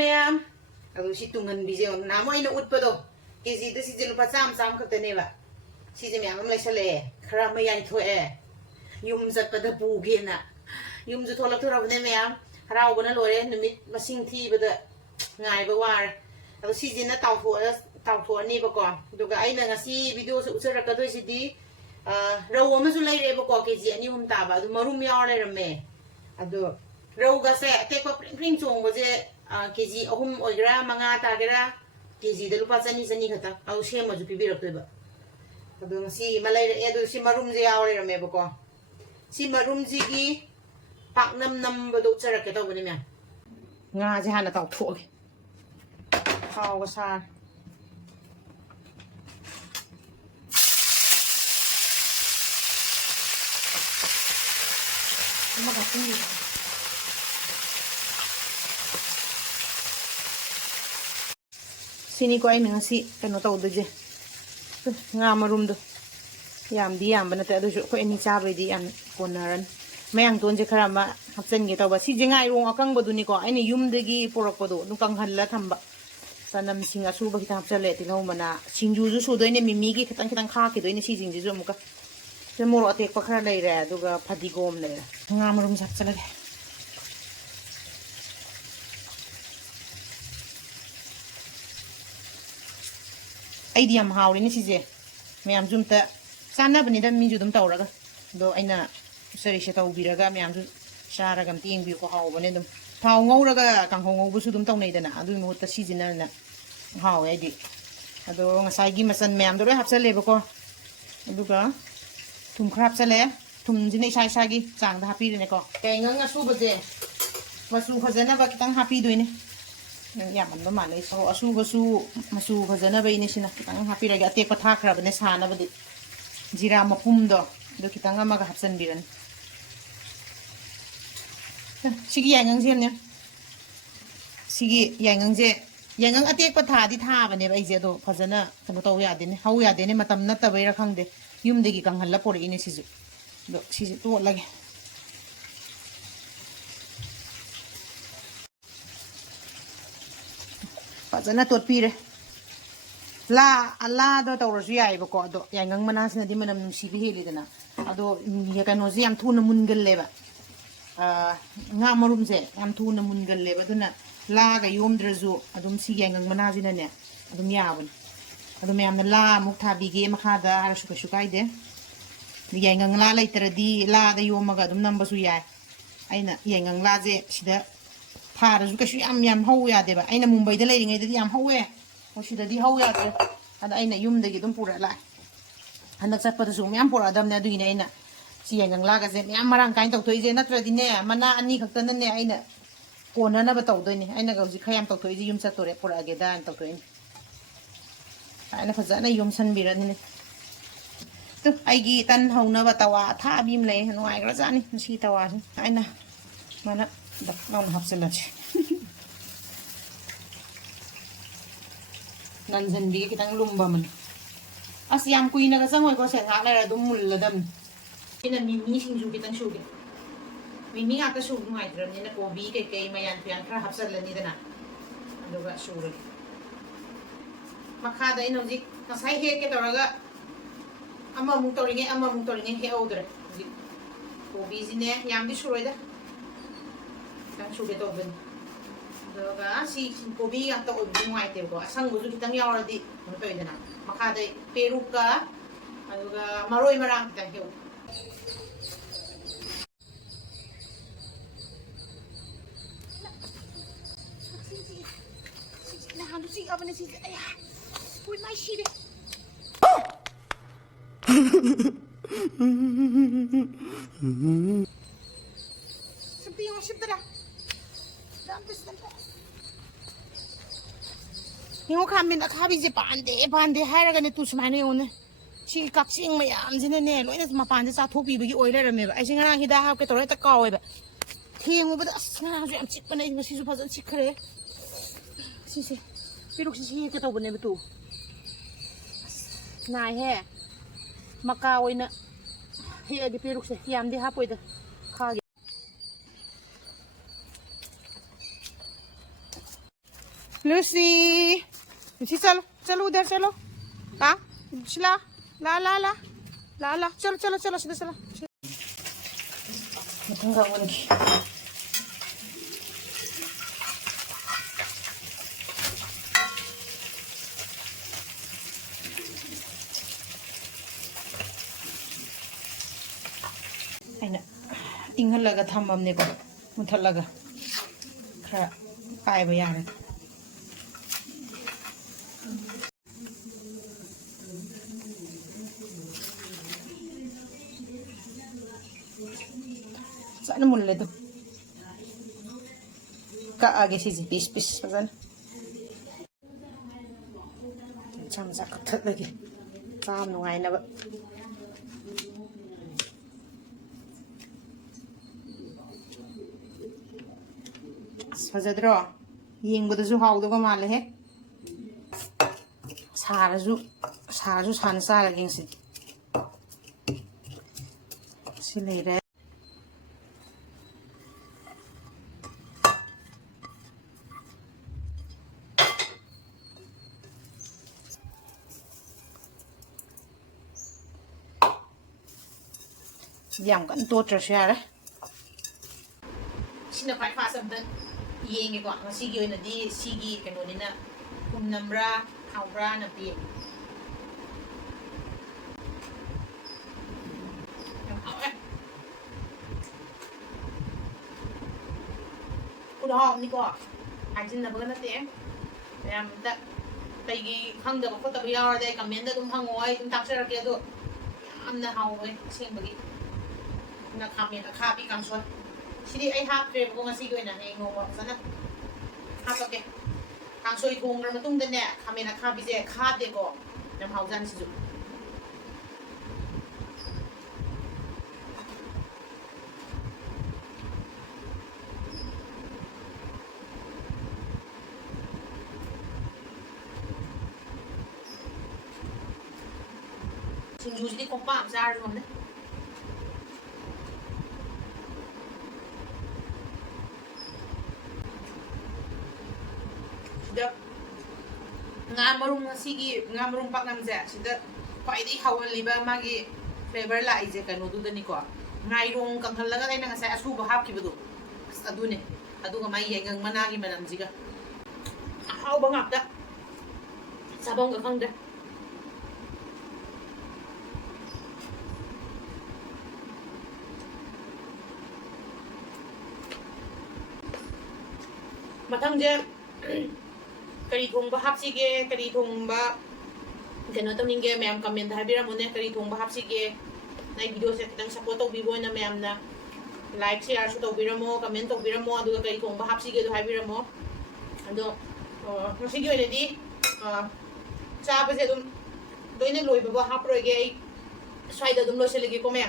ma'am अब तुंगन बीजे नाम उत्पदो KG सीजे लुपा चाम खतनेबा सीजे मैम लाइसले खरा मैयाई थोए यूम चटपद पुगेना यूम जो थोलक्थोरबने मैम हरावबना लोरे नुमित मसिंग थीबद ngaइबा वार अब सीजेना ताउथोअनीबको दुगा आइना ngasi वीडियो से उचरकदोइसिदी रौ अमसु लेरेबको केजी अनि हुम ताबा अदु मरुम यावर लेरमे अदु रौगासे अतेक प्रिंग चोंगबजे केजी अहुम ओइगरा मंगा तागेरा केजी द लुपा चनी चनी खता अउ सेमजु पिबिरक्तोइबा अदु ngasi मलाइरे एदु सि मरुम जे यावर लेरमेबको सि मरुम जिगी paknam नम्बदो उचरके तौबने म्या nga जे हाना ताउथोगे हाउगा सार सिनी को आइना ngasi कनो तौदजे nga marum do yamdi yamba nate adu ko eni chabaydi am konaran mayang tonje khara ma hapchen ge tawba si jengai rong akang boduni ko aini yumdegi porakpodo nu kanghalla thamba sanam singa suba kita hapchale tilo mana singju ju sudoine mimi gi khitang khitang kha ki doine si jingji ju amuka se moro atek pa khara leire aduga phadigom leire nga marum hapchale aidi am hawri ni sije ma'am zoom चाबनी मीजु तौर दो अना सरी से तौबीरगा ma'am Charag तेंबीको हावने थाव गौरग कांखौ गौबसु तौनईदना महूत सिजना हावे अदी अदो ngसाई मचन मैम लोई हापचलेबको थुम खरा हापचले थुमजिना इसा इसागी चांग हापीरेनेको कैंगंग असुबजे मचू फजनब खितंग हापीदोइने यामन माले असुबसु मचू फजनबइने सिना खितंग हापीरगे अतेक थाखरबने सानबदि जीरा मपुमदो दो खितंग अमगा हापचनबिरन सिगी याइंगंजेने सिगी याइंगंजे याइंगंग अतेक थादी थाबने बइजे दो फजना कनो तौ यादेने हौ यादेने मतम नतबैरा खंगदे युमदेगी कंगहल्ला पोरइने सिजु दो सिजु तोलगे फजना तोटपीरे ला अल्ला दो तौरसु याइबको अदो याइंगंग मनासिनदि मनम नुसिबि हेलिदना अदो कनोजे याम थुना मुनगल्लेबा nga marumse yam thuna mungalleba duna laga yomdraju adum si yaingang manajinane adum yaban adum yamna la muk thabige makhada harasu kasu kaide yaingang la laitradi la da yomaga adum nambasu yai aina yaingang la je sida tharasu kasu yam hau yadeba aina mumbai da leiringai da yam hauwe osida di hau yade ada aina yumdagi dum pura la hanak satpada su yam pura adam ne aduine aina si yangang laga se myam marang kain tawthoije natradi ne mana ani khaktana ne aina konana ba tawdoine aina gauji khayam tawthoije yum satore pura ge dan tawthoine aina phajana yum sanbirani ne tu aigi tan hauna ba tawa tha bim le noi gra jani si tawa aina mana dak non hapselachi nan janbi kitang lumba man asyam kuina ga sangoi ko se ha la dum mulladam ina mimi singju kitang shuge mimi ata shu ngai dram ni na kobi ke ke mayan pian khra hapsal lani dana aduga shuru makha da ino ji kasai he ke toraga ama mung toringe he odre ji kobi ji ne yam di shuroi da tang shuge to ben aduga si kobi ga to obi ngai te ko asang bu ju kitang yawra di no to idana makha da peruka aduga maroi marang kitang he si apa nih sih ayah pun masih deh seperti yang masih terah dampis yang kami nak habis je pande hai raga ne tu semana yang ne si kaksing mayam sini ne lo ini cuma pande satu pi bagi oiler ramai ba asyik ngarang hidah hap ke toret tak kau ba tiang ubah dah ngarang tu yang cip mana ini masih super cip kere si piruk si ke tau bane betu nai he maka oina he di piruk se yam di hapoi da kha Lucy Lucy चलो चलो उधर चलो ला ला ला ला ला ला ला चलो चलो चलो सीधा चलो मतंगा उनकी अना इंगलगा थम्बमनेको मुथलगा खरा पाइब यारे sana mulle to ka age si pis pis fazan cham sa ka that lagi cham nuai na ba fazadro yengbudasu hawdoga male he saraju san sa lagi si leire giảm cận tốt trở xe đấy xin được phải pha sầm tân yên cái quả mà xì kia là đi xì kia cái nồi này cùng nằm ra hào ra nằm tiền cô đó đi qua anh xin là bữa nó tiếng em đã tại vì không được có tập video đây comment đây cũng không ngồi cũng tao sẽ ra kia được ăn là hào ấy xem bữa na kami na kapi kang son sidi ay hap trip ko nga sigoy na ay ngomo sana hap okay kang soy thong ra matung den ne kami na kapi je kha de ko nam hau jan si ju sinju sidi ko pa sa ron ne nga marum ngasigi nga marum paknam je sida khwaidai hawaliba magi flavor la ije kanu du dani ko ngai rong kanghallaga kaina ngasai asuba hapkibudu adune aduga mai yengang managi manam jiga haw bangak da sabong ga khangda matang je kari thongba hapsige kari thongba kano tamninge mayam comment habiramonne kari thongba hapsige nai video se kitang support tawbibo na mayam na like share su tawbiramo comment tawbiramo aduga kari thongba hapsige do habiramo ado masigi oinadi chaabase dum doine loiba haproige ai swaida dum loselege ko me